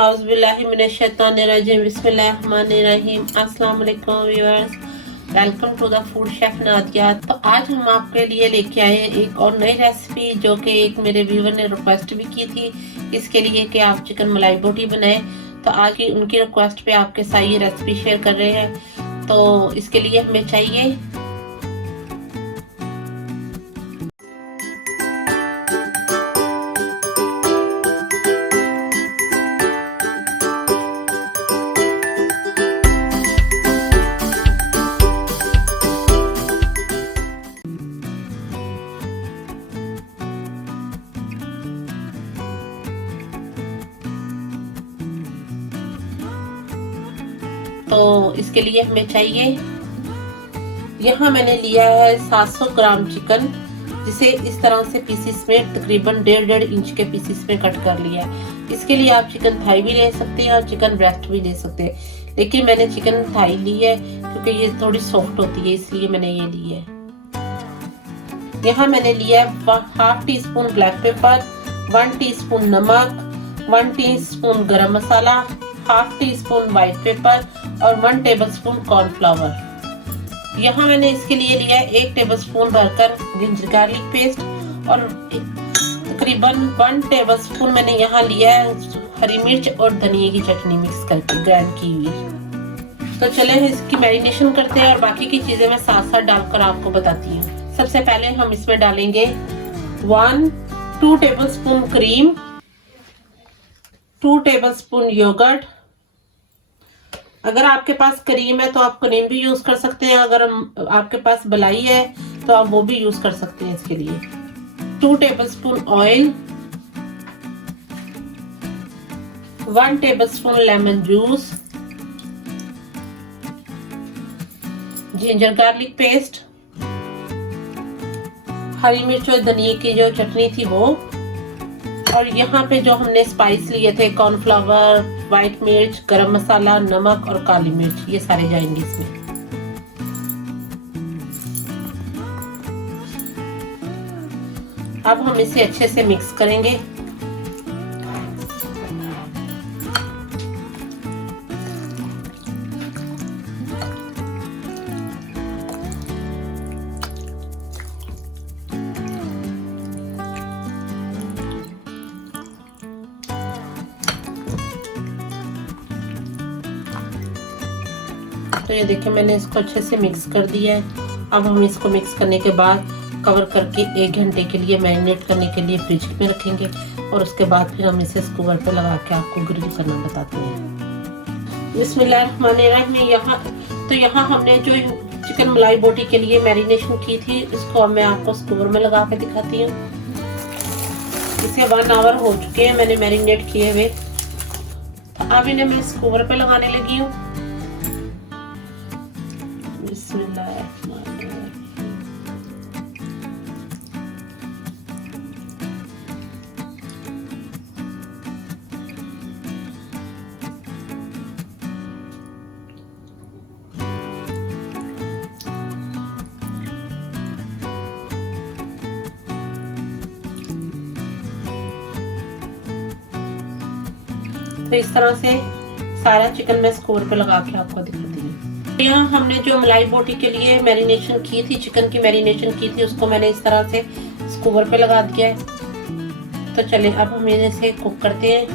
औज़ुबिल्लाहिमिनश्शैतानिर्रजीम बिस्मिल्लाहिर्रहमानिर्रहीम। अस्सलाम वालेकुम viewers, welcome to the food chef Nadia. तो आज हम आपके लिए लेके आए एक और नई रेसिपी, जो कि एक मेरे व्यूअर ने रिक्वेस्ट भी की थी इसके लिए कि आप चिकन मलाई बोटी बनाएं। तो आज की उनकी रिक्वेस्ट पे आपके साथ ये रेसिपी शेयर कर रहे हैं। तो इसके लिए हमें चाहिए यहाँ मैंने लिया है 700 ग्राम चिकन, जिसे इस तरह से पीसेस में तकरीबन 1.5 इंच के पीसेस में कट कर लिया है। इसके लिए आप चिकन थाई भी ले सकते हैं और चिकन ब्रेस्ट भी ले सकते हैं, लेकिन मैंने चिकन थाई ली है क्योंकि ये थोड़ी सॉफ्ट होती है, इसलिए मैंने ये ली है। यहाँ मैंने लिया है 1/2 टीस्पून ब्लैक पेपर, 1 टीस्पून नमक, 1 टीस्पून गरम मसाला, 1/2 टीस्पून व्हाइट पेपर और 1 टेबलस्पून कॉर्नफ्लावर। यहाँ मैंने इसके लिए लिया है 1 टेबलस्पून भरकर जिंजर गार्लिक पेस्ट और तकरीबन 1 टेबलस्पून मैंने यहाँ लिया है हरी मिर्च और धनिया की चटनी मिक्स करके ग्राइंड की हुई। तो चले इसकी मैरिनेशन करते हैं और बाकी की चीजें मैं साथ साथ डालकर आपको बताती हूँ। सबसे पहले हम इसमें डालेंगे 2 टेबलस्पून क्रीम, 2 टेबलस्पून योगर्ट। अगर आपके पास क्रीम है तो आप क्रीम भी यूज कर सकते हैं, अगर आपके पास मलाई है तो आप वो भी यूज कर सकते हैं। इसके लिए 2 tablespoon oil, 1 tablespoon lemon juice, ginger garlic paste, हरी मिर्च और धनिया की जो चटनी थी वो, और यहाँ पे जो हमने स्पाइस लिए थे कॉर्नफ्लावर, व्हाइट मिर्च, गरम मसाला, नमक और काली मिर्च, ये सारे जाएंगे इसमें। अब हम इसे अच्छे से मिक्स करेंगे। तो ये देखिए मैंने इसको अच्छे से मिक्स कर दिया है। अब हम इसको मिक्स करने के बाद कवर करके 1 घंटे के लिए मैरिनेट करने के लिए फ्रिज में रखेंगे और उसके बाद फिर हम इसे स्कूवर पे लगा के आपको ग्रिल करना बताते हैं। बिस्मिल्लाहिर्रहमानिर्रहीम। यहाँ हमने जो चिकन मलाई बोटी के लिए मैरिनेशन की थी उसको अब मैं आपको स्कूवर में लगा के दिखाती हूँ। इसे 1 आवर हो चुके हैं मैंने मैरिनेट किए हुए। तो अब इन्हें मैं स्कूवर पे लगाने लगी हूँ। तो इस तरह से सारा चिकन मैं स्कोर पे लगा के आपको दिखाती हूँ। तो यहाँ हमने जो मलाई बोटी के लिए मैरिनेशन की थी, चिकन की मैरिनेशन की थी, उसको मैंने इस तरह से स्कोर पे लगा दिया है। तो चले अब हम इसे कुक करते हैं।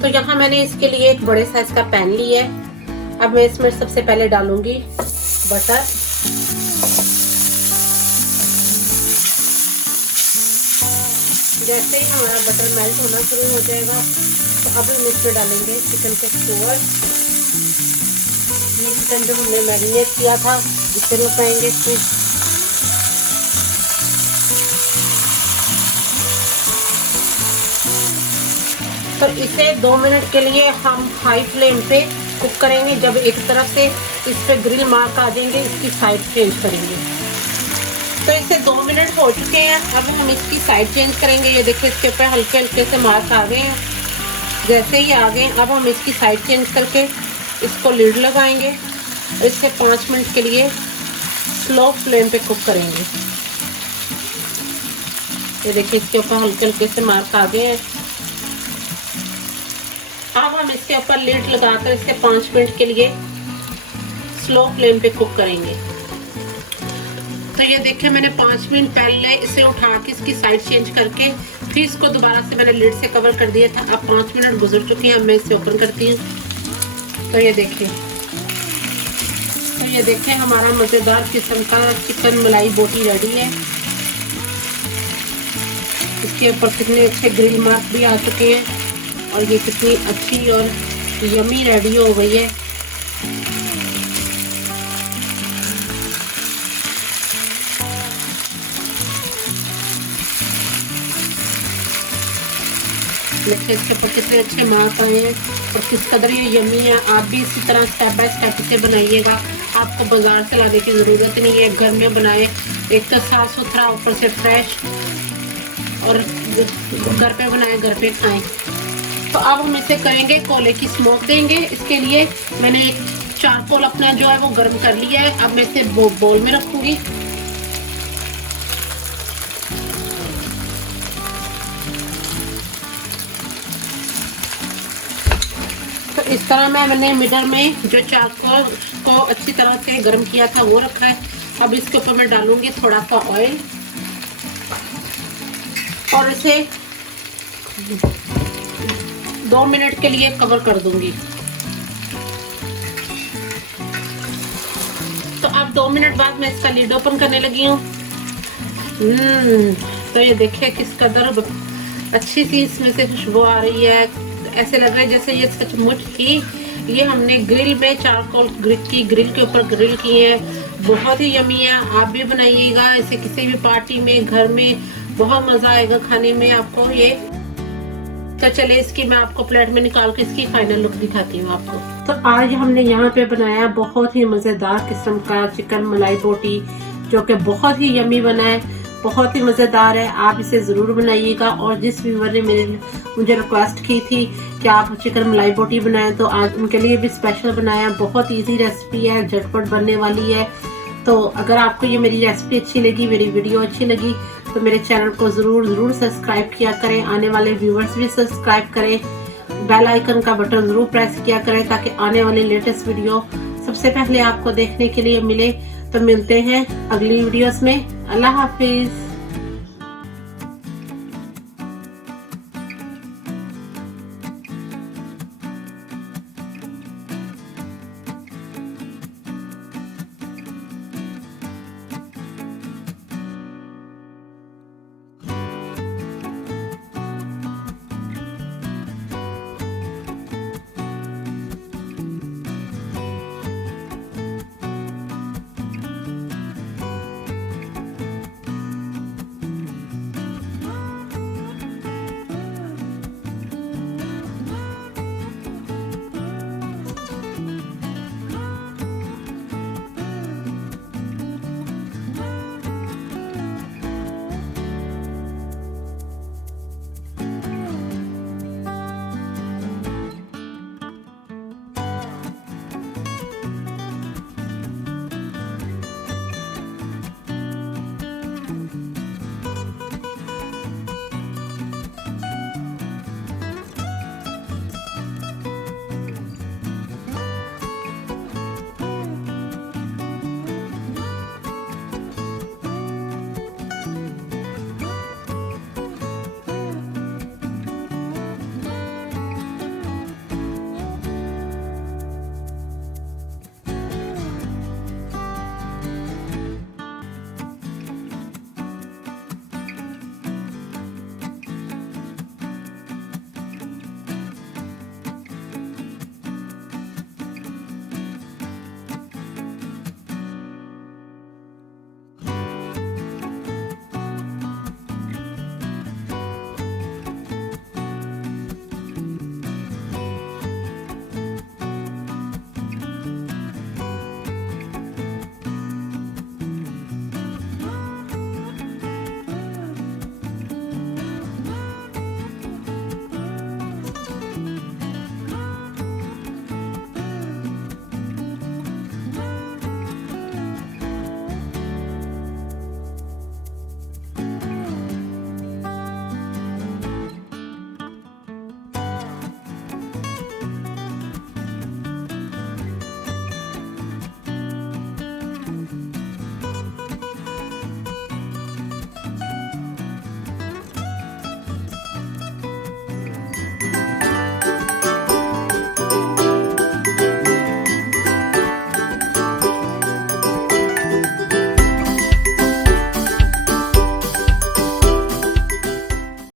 तो यहाँ मैंने इसके लिए एक बड़े साइज का पैन लिया है। अब मैं इसमें सबसे पहले डालूंगी बटर। जैसे ही हमारा बटर मेल्ट होना शुरू हो जाएगा तो अब हम इसमें डालेंगे चिकन के स्क्यूअर। ये चिकन जो हमने मैरिनेट किया था इसे लगाएंगे इसमें। तो इसे 2 मिनट के लिए हम हाई फ्लेम पे कुक करेंगे। जब एक तरफ से इस पे ग्रिल मार्क आ जाएंगे इसकी साइड चेंज करेंगे। तो इसे 2 मिनट हो चुके हैं। अब हम इसकी साइड चेंज करेंगे। ये देखिए इसके ऊपर हल्के हल्के से मार्क आ गए हैं। जैसे ही आ गए अब हम इसकी साइड चेंज करके इसको लिड लगाएंगे और इसे 5 मिनट के लिए स्लो फ्लेम पे कुक करेंगे। ये देखिए इसके ऊपर हल्के हल्के से मार्क आ गए हैं। अब हम इसके ऊपर लिड लगाकर इसे 5 मिनट के लिए स्लो फ्लेम पे कुक करेंगे। तो ये देखिए मैंने 5 मिनट पहले इसे उठा के इसकी साइड चेंज करके फिर इसको दोबारा से मैंने लिड से कवर कर दिया था। अब 5 मिनट गुजर चुके हैं। अब मैं इसे ओपन करती हूँ। तो ये देखिए हमारा मज़ेदार किस्म का चिकन मलाई बोटी रेडी है। इसके ऊपर कितने अच्छे ग्रिल मार्क भी आ चुके हैं और ये कितनी अच्छी और यमी रेडी हो गई है। देखिए इसके ऊपर कितने अच्छे मार्क आए हैं और किस कदर ये यमी है। आप भी इसी तरह स्टेप बाय स्टेप इसे बनाइएगा। आपको बाजार से लाने की ज़रूरत नहीं है, घर में बनाए। एक तो साफ़ सुथरा, ऊपर से फ्रेश, और घर पे बनाए घर पे खाएं। तो अब हम इसे करेंगे कोले की स्मोक देंगे। इसके लिए मैंने एक चारकोल अपना जो है वो गर्म कर लिया है। अब मैं इसे बोल में रखूँगी। तो इस तरह मैंने मिडल में जो चारकोल को अच्छी तरह से गर्म किया था वो रखा है। अब इसके ऊपर मैं डालूंगी थोड़ा सा ऑयल और इसे 2 मिनट के लिए कवर कर दूंगी। तो अब 2 मिनट बाद मैं इसका लीड ओपन करने लगी हूँ। तो ये देखिए किस कदर अच्छी सी इसमें से खुशबू आ रही है। ऐसे लग रहा है जैसे ये सचमुच ही ये हमने ग्रिल में चारकोल ग्रिल के ऊपर ग्रिल किए हैं। बहुत ही यमी है। आप भी बनाइएगा इसे किसी भी पार्टी में, घर में, बहुत मज़ा आएगा खाने में आपको ये। तो चले इसकी मैं आपको प्लेट में निकाल के इसकी फाइनल लुक दिखाती हूँ आपको। तो आज हमने यहाँ पे बनाया बहुत ही मज़ेदार किस्म का चिकन मलाई बोटी, जो कि बहुत ही यमी बना है, बहुत ही मज़ेदार है। आप इसे ज़रूर बनाइएगा। और जिस व्यूवर ने मुझे रिक्वेस्ट की थी कि आप चिकन मलाई बोटी बनाएं, तो आज उनके लिए भी स्पेशल बनाया। बहुत इजी रेसिपी है, झटपट बनने वाली है। तो अगर आपको ये मेरी रेसिपी अच्छी लगी, मेरी वीडियो अच्छी लगी, तो मेरे चैनल को ज़रूर सब्सक्राइब किया करें। आने वाले व्यूवर्स भी सब्सक्राइब करें। बेल आइकन का बटन ज़रूर प्रेस किया करें ताकि आने वाले लेटेस्ट वीडियो सबसे पहले आपको देखने के लिए मिले। तो मिलते हैं अगली वीडियोस में। अल्लाह हाफिज़।